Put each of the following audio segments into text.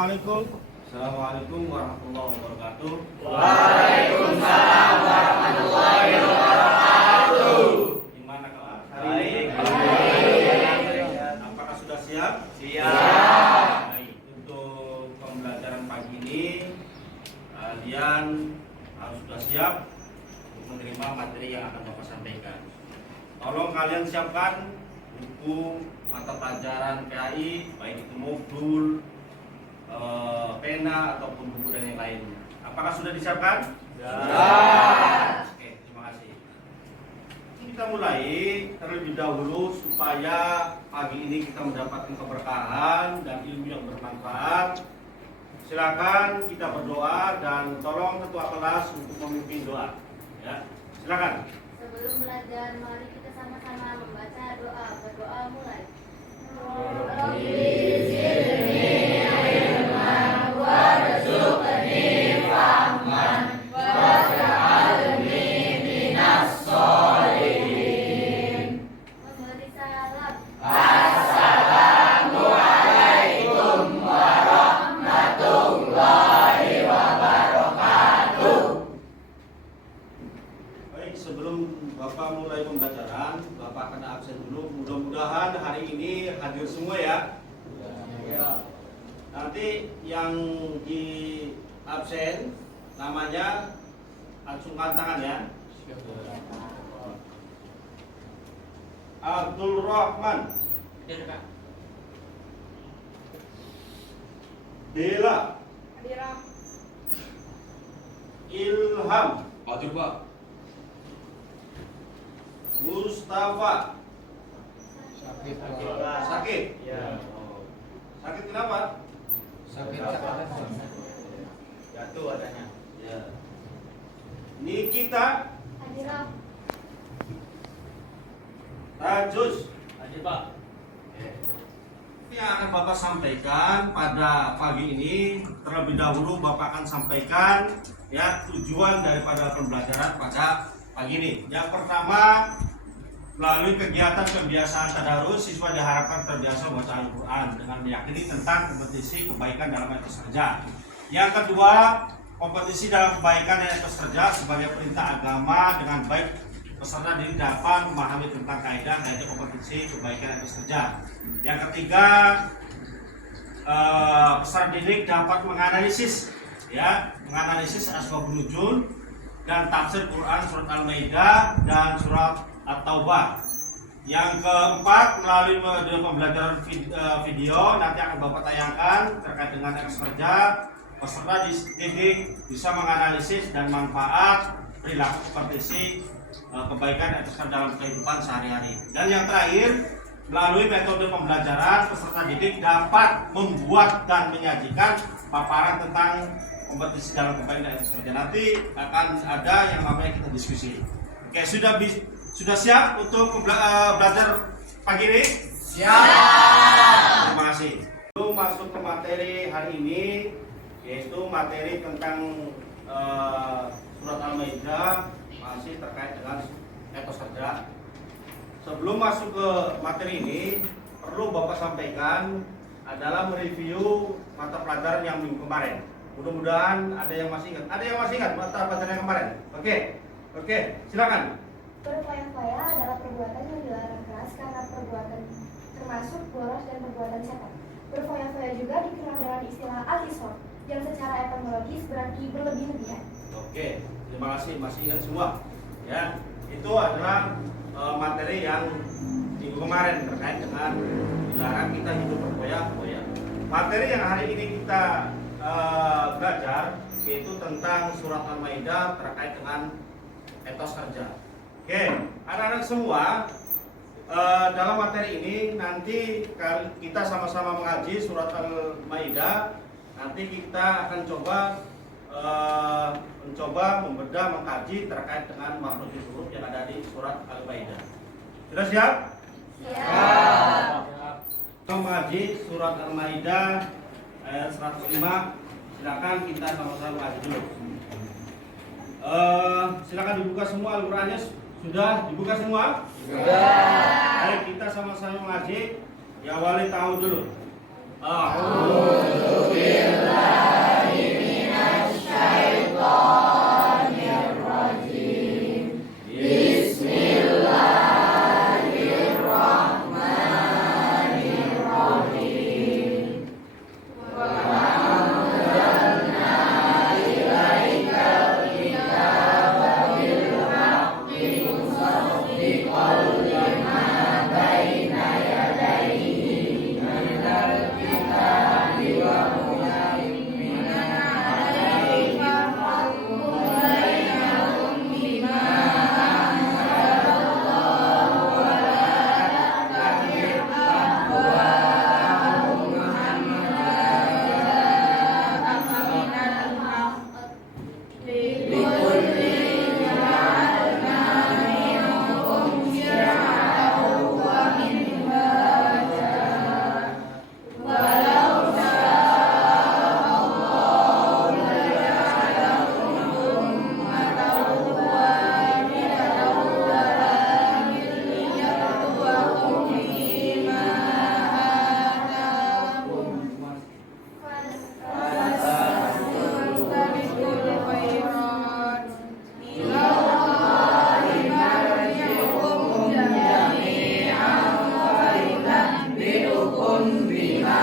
Assalamualaikum. Assalamualaikum warahmatullahi wabarakatuh. Waalaikumsalam warahmatullahi wabarakatuh. Gimana kelas hari ini? Apakah sudah siap? Siap. Baik, untuk pembelajaran pagi ini kalian harus sudah siap untuk menerima materi yang akan Bapak sampaikan. Tolong kalian siapkan buku mata pelajaran PAI, baik itu modul, pena ataupun buku dan yang lainnya. Apakah sudah disiapkan? Sudah. Oke, terima kasih. Kita mulai terlebih dahulu supaya pagi ini kita mendapatkan keberkahan dan ilmu yang bermanfaat. Silakan kita berdoa dan tolong ketua kelas untuk memimpin doa. Ya, silakan. Sebelum belajar, mari kita sama-sama membaca doa. Berdoa mulai. Memberi salam. Assalamualaikum warahmatullahi wabarakatuh. Baik, sebelum Bapak mulai pembelajaran, Bapak akan absen dulu. Mudah-mudahan hari ini hadir semua ya. Nanti yang di absen namanya acungkan tangan ya. Abdul Rahman, Bella, Ilham, Hadir Pak. Mustafa. Sakit? Ya. Sakit kenapa? Sakit. Jatuh adanya. Ya. Nikita, Hadirah. Rajus. Hadir Pak. Yang akan Bapak sampaikan pada pagi ini, terlebih dahulu Bapak akan sampaikan ya tujuan daripada pembelajaran pada pagi ini. Yang pertama, melalui kegiatan kebiasaan tadarus, siswa diharapkan terbiasa membaca Al-Quran dengan meyakini tentang kompetisi kebaikan dalam etos kerja. Yang kedua, kompetisi dalam kebaikan dan etos kerja sebagai perintah agama dengan baik peserta diri dapat memahami tentang kaidah dan kompetisi kebaikan etos kerja. Yang ketiga, peserta didik dapat menganalisis menganalisis asbabun nuzul dan tafsir Quran surat Al-Maidah dan surat At-Taubah. Yang keempat, melalui pembelajaran video nanti akan Bapak tayangkan terkait dengan etos kerja, peserta didik bisa menganalisis dan manfaat perilaku kompetisi kebaikan etos kerja dalam kehidupan sehari-hari. Dan yang terakhir, melalui metode pembelajaran, peserta didik dapat membuat dan menyajikan paparan tentang kompetisi dalam kebaikan etos kerja. Nanti akan ada yang namanya kita diskusi. Oke, sudah siap untuk belajar pagi ini? Siap. Terima kasih. Lalu masuk ke materi hari ini, yaitu materi tentang surat Al-Maidah, masih terkait dengan etos kerja. Sebelum masuk ke materi ini, perlu Bapak sampaikan adalah mereview mata pelajaran yang minggu kemarin. Mudah-mudahan ada yang masih ingat. Ada yang masih ingat mata pelajaran yang kemarin? Oke, silakan. Berfoya-foya adalah perbuatan yang dilarang keras karena perbuatan termasuk boros dan perbuatan setan. Berfoya-foya juga dikenal dengan istilah al-israf yang secara etimologis berarti berlebih-lebihan. Oke, terima kasih, masih ingat semua. Ya, itu adalah materi yang minggu kemarin terkait dengan dilarang kita hidup berfoya-foya. Materi yang hari ini kita belajar yaitu tentang surat Al-Maidah terkait dengan etos kerja. Oke, anak-anak semua, dalam materi ini nanti kita sama-sama mengaji surat Al-Maidah. Nanti kita akan mencoba membedah, mengkaji terkait dengan makhrajul huruf yang ada di surat Al-Maidah. Sudah siap? Siap. Kita mengaji surat Al-Maidah ayat 105. Silakan kita sama-sama mengaji dulu. Silakan dibuka semua Al-Qur'annya. Sudah dibuka semua? Sudah. Baik, kita sama-sama mengaji. Ya, wali tahu dulu. A'udzu billahi minasy syaithanir rajim. Bismillahirrahmanirrahim. Wa anzalna ilaikal kitaba bil haqqi musaddiqan lima baina yadayhi minal kitabi wa muhaiminan 'alaihi fahkum bainahum bima anzalallahu wa la tattabi' ahwaa'ahum amma ja'aka minal haqq. Likullin ja'alna minkum syir'atan wa minhaja. Walau sya'allahu laja'alakum ummatan wahidatan walakin liyabluwakum fima ataakum. Fastabiqul khairat ila Allahi marji'ukum jami'an fa yunabbi'ukum bima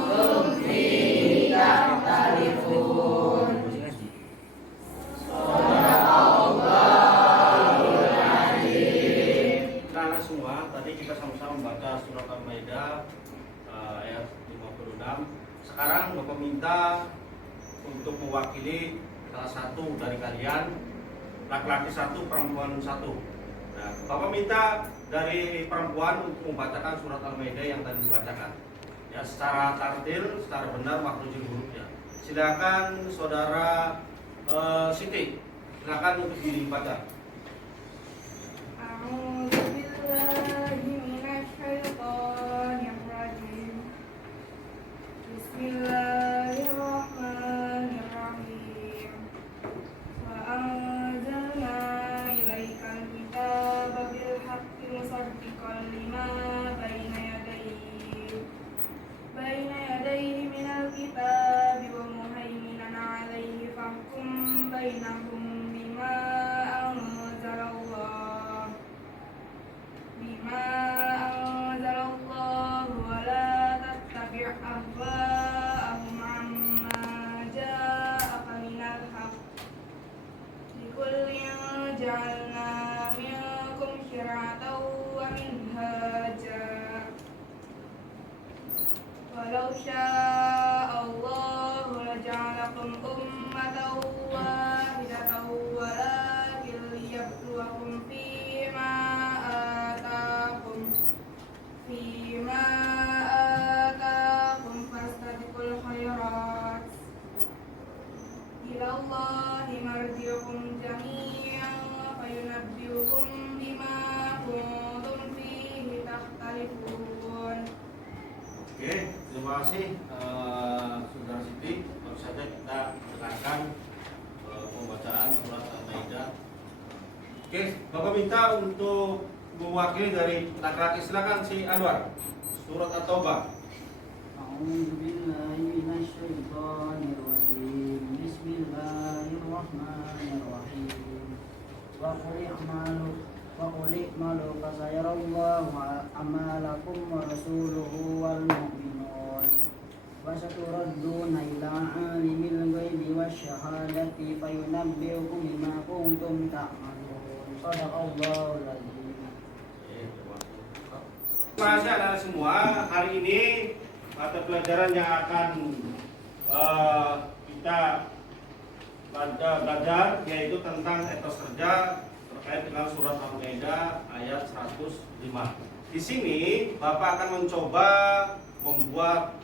kuntum fihi takhtalifun. Shadaqallahul azim. Anak semua, tadi kita sama-sama membaca surat Al-Maidah ayat 56. Sekarang Bapak minta untuk mewakili salah satu dari kalian, laki-laki satu, perempuan satu. Nah, Bapak minta dari perempuan untuk membacakan surat Al-Maidah yang tadi dibacakan. Ya, secara tartil, secara benar makhrajul hurufnya. Silakan saudara Siti, silakan untuk dibaca. A'udzu billahi minasy syaithanir rajim. Bismillahirrahmanirrahim. Wa anzalna ilaikal kitaba bil haqqi musaddiqan lima baina yadayhi minal kitabi wa muhaiminan 'alaihi fahkum bainahum bima anzalallah wa la tattabi' ahwaa'ahum amma ja'aka minal haqq. Likullin ja'alna minkum syir'atan wa minhaja. Walau sya'allahu laja'alakum ummatan wahidatan walakin liyabluwakum fima ataakum fastabiqul khairat ila Allahi marji'ukum jami'an fayunabbi'ukum bima kuntum fihi takhtalifun. Oke, terima kasih Saudara Siti. Baru saja kita dengarkan pembacaan surat Al-Maidah. Oke, Bapak minta untuk mewakili dari laki-laki, silakan si Anwar. Surat At-Taubah. A'udzu billahi minasy syaithanir rajim. Bismillahirrahmanirrahim. Wa qul i'malu fasayarallahu amalakum wa rasuluhu wal mu'minun. Wa saturadduna ila 'alimil ghaibi wasyahadati fayunabbi'ukum bima kuntum ta'malun. Shadaqallahul azim. Terima kasih anak-anak semua. Hari ini mata pelajaran yang akan kita belajar yaitu tentang etos kerja terkait dengan surat Al-Maidah ayat 105. Di sini Bapak akan mencoba membuat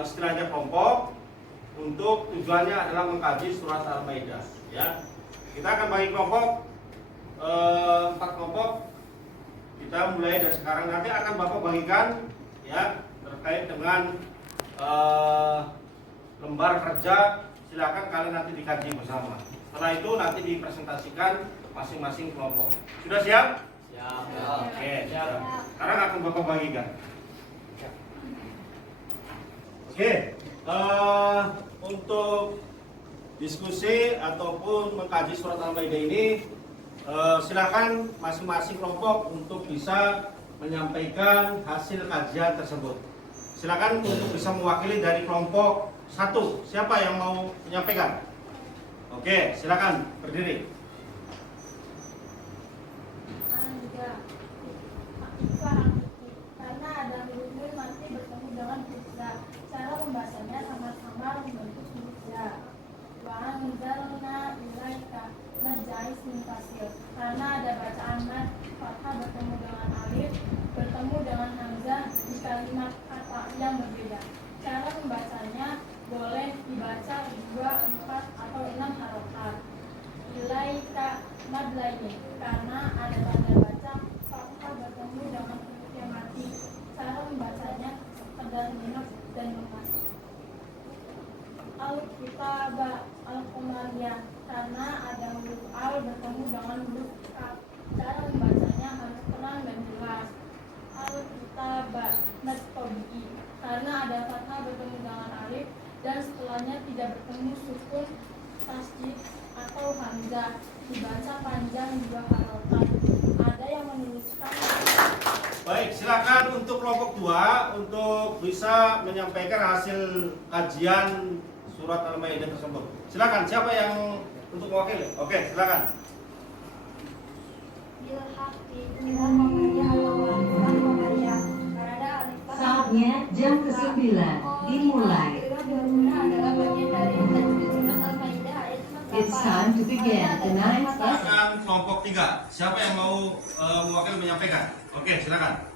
istilahnya kelompok untuk tujuannya adalah mengkaji surat Al-Maidah. Ya, kita akan bagi kelompok 4 kelompok. Kita mulai dari sekarang, nanti akan Bapak bagikan ya terkait dengan lembar kerja. Silakan kalian nanti dikaji bersama. Setelah itu nanti dipresentasikan masing-masing kelompok. Sudah siap? Siap. Oke, siap. Sekarang akan Bapak bagikan. Oke, untuk diskusi ataupun mengkaji surat Al-Maidah ini, silakan masing-masing kelompok untuk bisa menyampaikan hasil kajian tersebut. Silakan untuk bisa mewakili dari kelompok 1. Siapa yang mau menyampaikan? Oke, silakan berdiri. Karena ada huruf nun nanti bertemu dengan huruf za. Cara membacanya sama-sama membentuk huruf za. Wa anzalna ilaika najais min kasir. Karena ada bacaan mad fathah bertemu dengan alif bertemu dengan hamzah di kalimat kata yang berbeda. Cara membacanya boleh dibaca 2, 4, atau 6 harokat. Ilaika mad lain karena ada tanda baca fathah bertemu dengan huruf yang mati. Cara membacanya sekedar menginap dan lemas. Al-Kitabah Al-Qamariyah karena ada huruf al bertemu dengan huruf kaf. Cara membacanya harus tenang dan jelas. Al-Kitabah Nastobi karena ada fathah bertemu dengan alif dan setelahnya tidak bertemu sukun tasjid atau hamzah. Dibaca panjang 2 harokat. Ada yang menuliskan. Baik, silakan untuk kelompok 2 untuk bisa menyampaikan hasil kajian surat Al-Maidah tersebut. Silakan, siapa yang untuk mewakili? Oke, silakan. Saatnya jam ke-9 dimulai. It's time to begin the 9th lesson. Silakan kelompok 3. Siapa yang mau mewakili menyampaikan? Oke, silakan.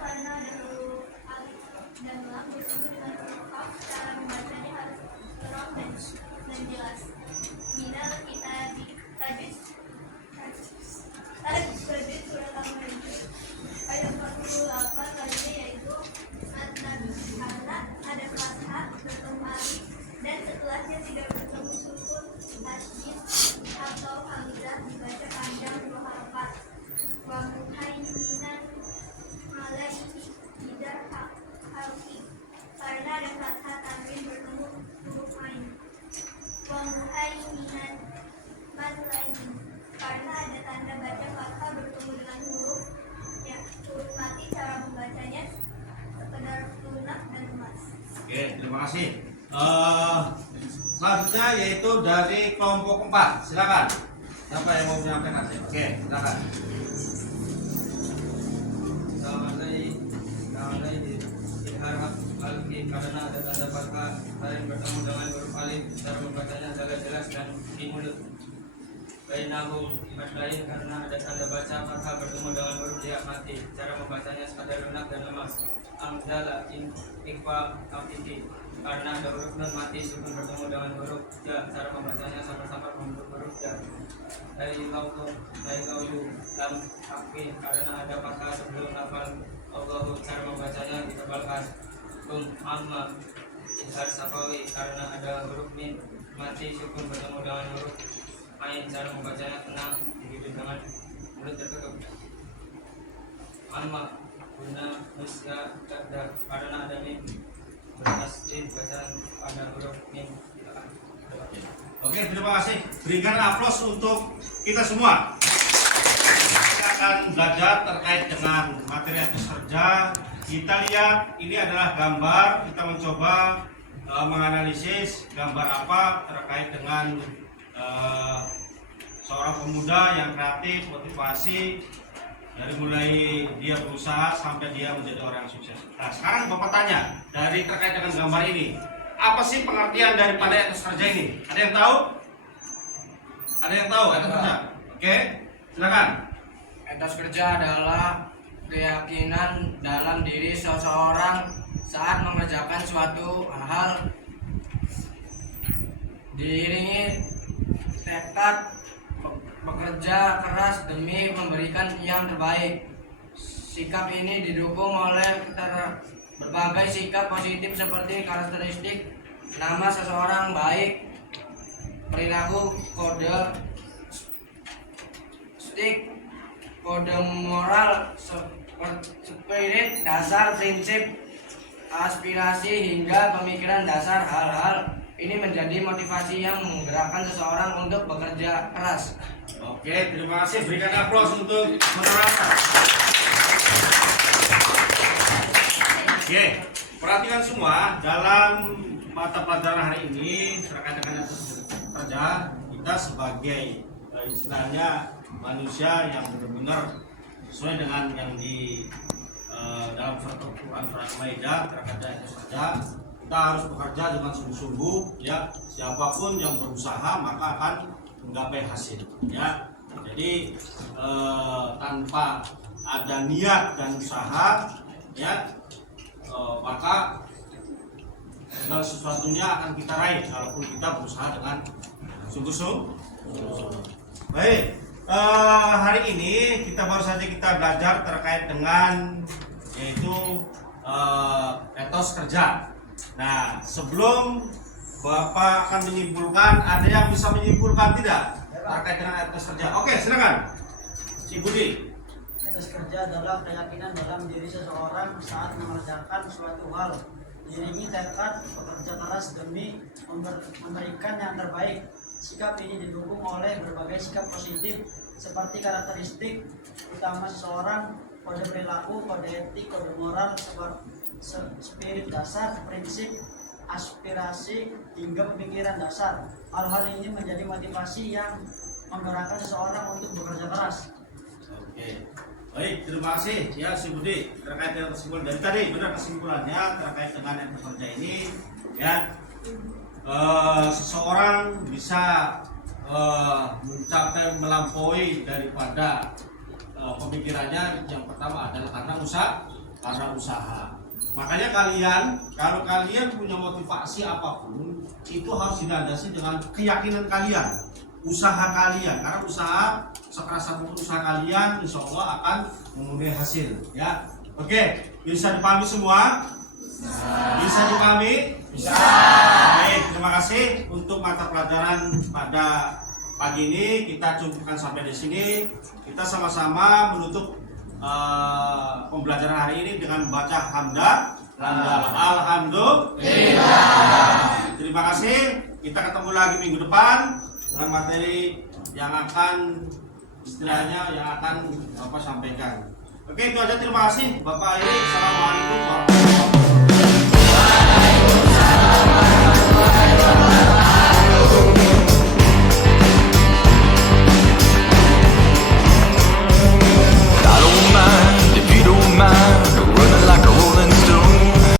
Karena ada huruf alif dan lam bertemu dengan huruf kaf. Cara membacanya harus terang dan jelas. Minal kitabi tajwid surat Al-Maidah ayat 48 tadinya yaitu an-nabi karena ada fathah bertemu alif dan setelahnya tidak bertemu sukun tasjid atau hamzah dibaca panjang 2 harokat. Wa muhaiminan alaihi tidak harfi karena ada fathah tanwin bertemu huruf ain. Wa muhaiminan madlaini karena ada tanda baca fathah bertemu dengan huruf mati. Cara membacanya sekedar lunak dan lemas. Oke, terima kasih. Selanjutnya yaitu dari kelompok 4. Silakan. Siapa yang mau menyampaikan? Oke, silakan. Karena ada tanda fathah lain bertemu dengan huruf alif. Cara membacanya jelas dan mulut. Bainahum imat lain karena ada tanda baca fathah bertemu dengan huruf dia mati. Cara membacanya sekadar lunak dan lemas. Amzala ikfa afiti karena ada huruf nun mati sukun bertemu dengan huruf ja. Cara membacanya sama-sama membentuk huruf ja. Lailautu lam akfi karena ada fathah sebelum lafal Allahu. Cara membacanya ditebalkan. Amma izhar safawi karena ada huruf min mati sukun bertemu dengan huruf ain. Cara membacanya tenang dihidup dengan mulut tertutup. Amma guna musya kada karena ada min bertasdid bacaan pada huruf min. Oke, terima kasih. Berikan aplaus untuk kita semua. Kita akan belajar terkait dengan materi atas kerja. Kita lihat ini adalah gambar. Kita mencoba menganalisis gambar apa terkait dengan seorang pemuda yang kreatif, motivasi dari mulai dia berusaha sampai dia menjadi orang yang sukses. Nah, sekarang Bapak tanya dari terkait dengan gambar ini, apa sih pengertian daripada etos kerja ini? Ada yang tahu? Ada yang tahu etos kerja? Oke, silakan. Etos kerja adalah keyakinan dalam diri seseorang saat mengerjakan suatu hal, diiringi tekad bekerja keras demi memberikan yang terbaik. Sikap ini didukung oleh berbagai sikap positif seperti karakteristik nama seseorang baik, perilaku kode etik, kode moral spirit, dasar, prinsip, aspirasi, hingga pemikiran dasar. Hal-hal ini menjadi motivasi yang menggerakkan seseorang untuk bekerja keras. Oke, terima kasih. Berikan aplaus untuk saudara. Oke, perhatikan semua dalam mata pelajaran hari ini terkait dengan kerja, kita sebagai istilahnya manusia yang benar-benar sesuai dengan yang di dalam surat Al-Quran surat Al-Maidah terkait dengan kerja, kita harus bekerja dengan sungguh-sungguh, ya. Siapapun yang berusaha maka akan menggapai hasil, ya. Jadi tanpa ada niat dan usaha, ya, maka segala sesuatunya akan kita raih walaupun kita berusaha dengan sungguh-sungguh. Baik, hari ini kita baru saja kita belajar terkait dengan yaitu etos kerja. Nah, sebelum Bapak akan menyimpulkan, ada yang bisa menyimpulkan tidak terkait dengan etos kerja? Oke, silakan, Si Budi. Etos kerja adalah keyakinan dalam diri seseorang saat mengerjakan suatu hal, diiringi tekad bekerja keras demi memberikan yang terbaik. Sikap ini didukung oleh berbagai sikap positif seperti karakteristik utama seseorang, kode perilaku, kode etik, kode moral, spirit dasar, prinsip, aspirasi, hingga pemikiran dasar. Hal-hal ini menjadi motivasi yang menggerakkan seseorang untuk bekerja keras. Oke, baik, terima kasih ya Si Budi terkait dengan kesimpulan dari tadi. Benar kesimpulannya terkait dengan yang bekerja ini, ya. Seseorang bisa mencapai melampaui daripada pemikirannya. Yang pertama adalah karena usaha. Makanya kalian, kalau kalian punya motivasi apapun, itu harus dilandasi dengan keyakinan kalian, usaha kalian. Karena usaha, sekeras apapun usaha kalian, insya Allah akan memenuhi hasil, ya. Oke, bisa dipahami semua? Bisa dipahami? Bisa. Baik, terima kasih untuk mata pelajaran pada pagi ini. Kita cukupkan sampai di sini. Kita sama-sama menutup pembelajaran hari ini dengan membaca alhamdulillah. Terima kasih. Kita ketemu lagi minggu depan dengan materi yang akan istilahnya yang akan Bapak sampaikan. Oke, itu aja. Terima kasih Bapak. Assalamualaikum warahmatullahi wabarakatuh.